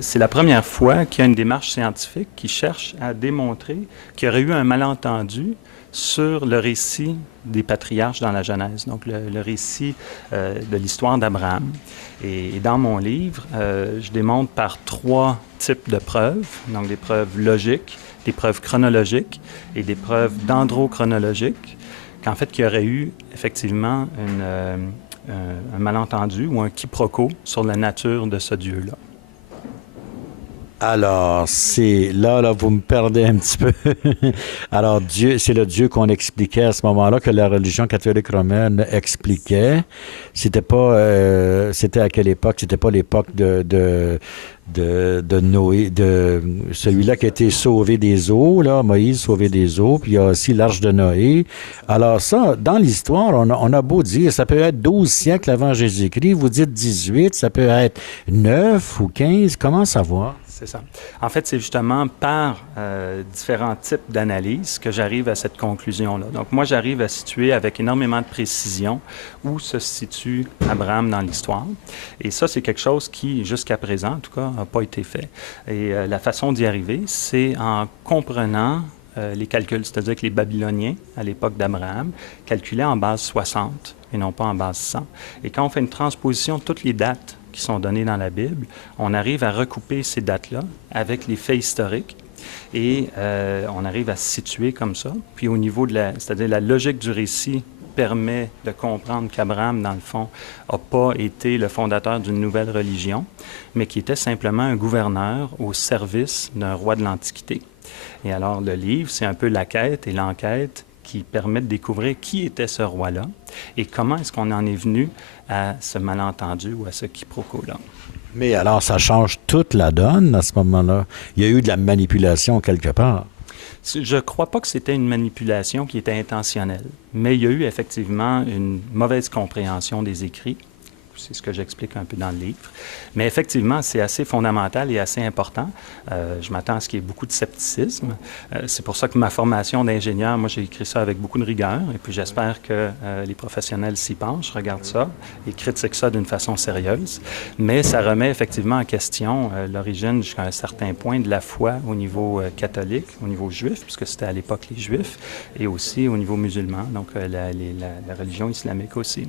C'est la première fois qu'il y a une démarche scientifique qui cherche à démontrer qu'il y aurait eu un malentendu sur le récit des patriarches dans la Genèse, donc le récit de l'histoire d'Abraham. Et dans mon livre, je démontre par trois types de preuves, donc des preuves logiques, des preuves chronologiques et des preuves dendrochronologiques, qu'en fait, qu'il y aurait eu effectivement un malentendu ou un quiproquo sur la nature de ce Dieu-là. Alors, c'est là, vous me perdez un petit peu. Alors, Dieu, c'est le Dieu qu'on expliquait à ce moment-là, que la religion catholique romaine expliquait. C'était pas, c'était à quelle époque? C'était pas l'époque de Noé, de celui-là qui a été sauvé des eaux, là, Moïse sauvé des eaux, puis il y a aussi l'arche de Noé. Alors ça, dans l'histoire, on a beau dire, ça peut être 12 siècles avant Jésus-Christ, vous dites 18, ça peut être 9 ou 15, comment savoir? C'est ça. En fait, c'est justement par différents types d'analyses que j'arrive à cette conclusion-là. Donc, moi, j'arrive à situer avec énormément de précision où se situe Abraham dans l'histoire. Et ça, c'est quelque chose qui, jusqu'à présent, en tout cas, n'a pas été fait. Et la façon d'y arriver, c'est en comprenant les calculs, c'est-à-dire que les Babyloniens, à l'époque d'Abraham, calculaient en base 60 et non pas en base 100. Et quand on fait une transposition de toutes les dates qui sont données dans la Bible, on arrive à recouper ces dates-là avec les faits historiques et on arrive à se situer comme ça. Puis au niveau de c'est-à-dire la logique du récit permet de comprendre qu'Abraham, dans le fond, n'a pas été le fondateur d'une nouvelle religion, mais qui était simplement un gouverneur au service d'un roi de l'Antiquité. Et alors le livre, c'est un peu la quête et l'enquête qui permet de découvrir qui était ce roi-là et comment est-ce qu'on en est venu à ce malentendu ou à ce quiproquo-là. Mais alors, ça change toute la donne à ce moment-là. Il y a eu de la manipulation quelque part. Je ne crois pas que c'était une manipulation qui était intentionnelle, mais il y a eu effectivement une mauvaise compréhension des écrits. C'est ce que j'explique un peu dans le livre. Mais effectivement, c'est assez fondamental et assez important. Je m'attends à ce qu'il y ait beaucoup de scepticisme. C'est pour ça que ma formation d'ingénieur, moi, j'ai écrit ça avec beaucoup de rigueur. Et puis, j'espère que les professionnels s'y penchent, regardent ça et critiquent ça d'une façon sérieuse. Mais ça remet effectivement en question l'origine jusqu'à un certain point de la foi au niveau catholique, au niveau juif, puisque c'était à l'époque les juifs, et aussi au niveau musulman, donc la religion islamique aussi.